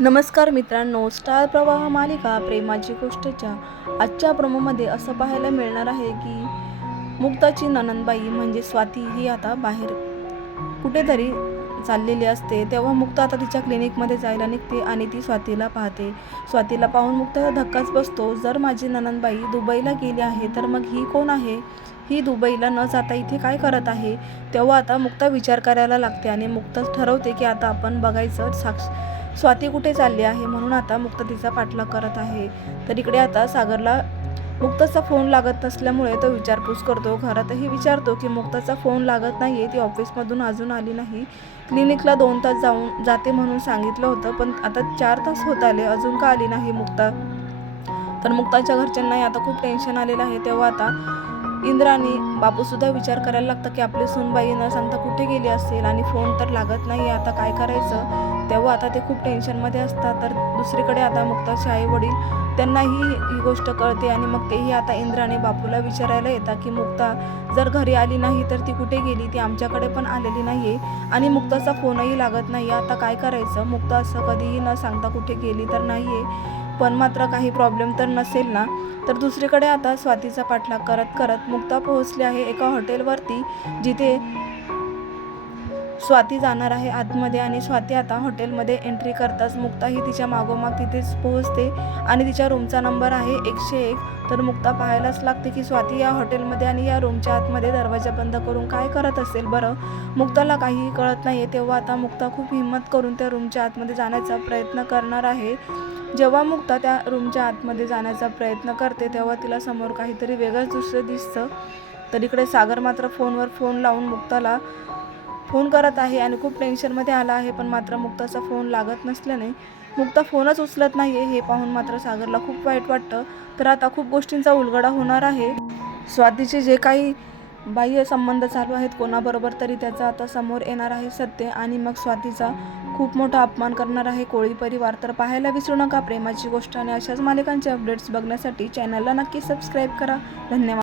नमस्कार मित्रांनो स्टार प्रवाह मालिका प्रेमाची गोष्टच्या आजच्या प्रमोमध्ये असं पाहायला मिळणार आहे की मुक्ताची ननंदबाई म्हणजे स्वाती ही आता बाहेर कुठेतरी चाललेली असते. तेव्हा मुक्ता आता तिच्या क्लिनिकमध्ये जायला निघते आणि ती स्वातीला पाहते. स्वातीला पाहून मुक्ता धक्काच बसतो. जर माझी ननंदबाई दुबईला गेली आहे तर मग ही कोण आहे? ही दुबईला न जाता इथे काय करत आहे? तेव्हा आता मुक्ता विचार करायला लागते आणि मुक्ता ठरवते की आता आपण बघायचं साक्ष स्वाती कुठे चालली आहे म्हणून आता मुक्त तिचा पाठलाग करत आहे. तर इकडे आता सागरला मुक्ताचा फोन लागत नसल्यामुळे तो विचारपूस करतो. घरातही विचारतो की मुक्ताचा फोन लागत नाही आहे ती ऑफिसमधून अजून आली नाही. क्लिनिकला दोन तास जाऊन जाते म्हणून सांगितलं होतं पण आता चार तास होत आले अजून का आली नाही मुक्ता? तर मुक्ताच्या घरच्यांनाही आता खूप टेन्शन आलेलं आहे. तेव्हा आता इंद्राने बापूसुद्धा विचार करायला लागतं की आपली सूनबाई न सांगता कुठे गेली असेल आणि फोन तर लागत नाही आता काय करायचं? तेव्हा आता ते खूप टेन्शनमध्ये असतात. तर दुसरीकडे आता मुक्ताचे आई वडील त्यांनाही ही गोष्ट कळते आणि मग तेही आता इंद्राने बापूला विचारायला येतात की मुक्ता जर घरी आली नाही तर ती कुठे गेली? ती आमच्याकडे पण आलेली नाही आहे आणि मुक्ताचा फोनही लागत नाही आता काय करायचं? मुक्ता असं कधीही न सांगता कुठे गेली तर नाही आहे पण मात्र काही प्रॉब्लेम तर नसेल ना? तर दुसरीकडे आता स्वातीचा पाठलाग करत करत मुक्ता पोहोचली आहे एका हॉटेलवरती जिथे स्वाती जाणार आहे आतमध्ये आणि स्वाती आता हॉटेलमध्ये एंट्री करताच मुक्ताही तिच्या मागोमाग तिथेच पोहोचते आणि तिच्या रूमचा नंबर आहे एकशे एक. तर मुक्ता पाहायलाच लागते की स्वाती या हॉटेलमध्ये आणि या रूमच्या आतमध्ये दरवाजा बंद करून काय करत असेल बरं? मुक्ताला काहीही कळत नाही आहे तेव्हा आता मुक्ता खूप हिंमत करून त्या रूमच्या आतमध्ये जाण्याचा प्रयत्न करणार आहे. जेव्हा मुक्ता त्या रूमच्या आतमध्ये जाण्याचा प्रयत्न करते तेव्हा तिला समोर काहीतरी वेगळंच दृश्य दिसतं. तर इकडे सागर मात्र फोनवर फोन लावून मुक्ताला फोन करत आहे आणि खूप टेन्शनमध्ये आला आहे पण मात्र मुक्ताचा फोन लागत नसल्याने मुक्ता फोनच उचलत नाही आहे हे पाहून मात्र सागरला खूप वाईट वाटतं. तर आता खूप गोष्टींचा उलगडा होणार आहे. स्वातीचे जे काही बाह्य संबंध चालू आहेत कोणाबरोबर तरी त्याचा आता समोर येणार आहे सत्य आणि मग स्वातीचा खूप मोठा अपमान करणार आहे कोळी परिवार. तर पाहायला विसरू नका प्रेमाची गोष्ट आणि अशाच मालिकांचे अपडेट्स बघण्यासाठी चॅनलला नक्की सबस्क्राईब करा. धन्यवाद.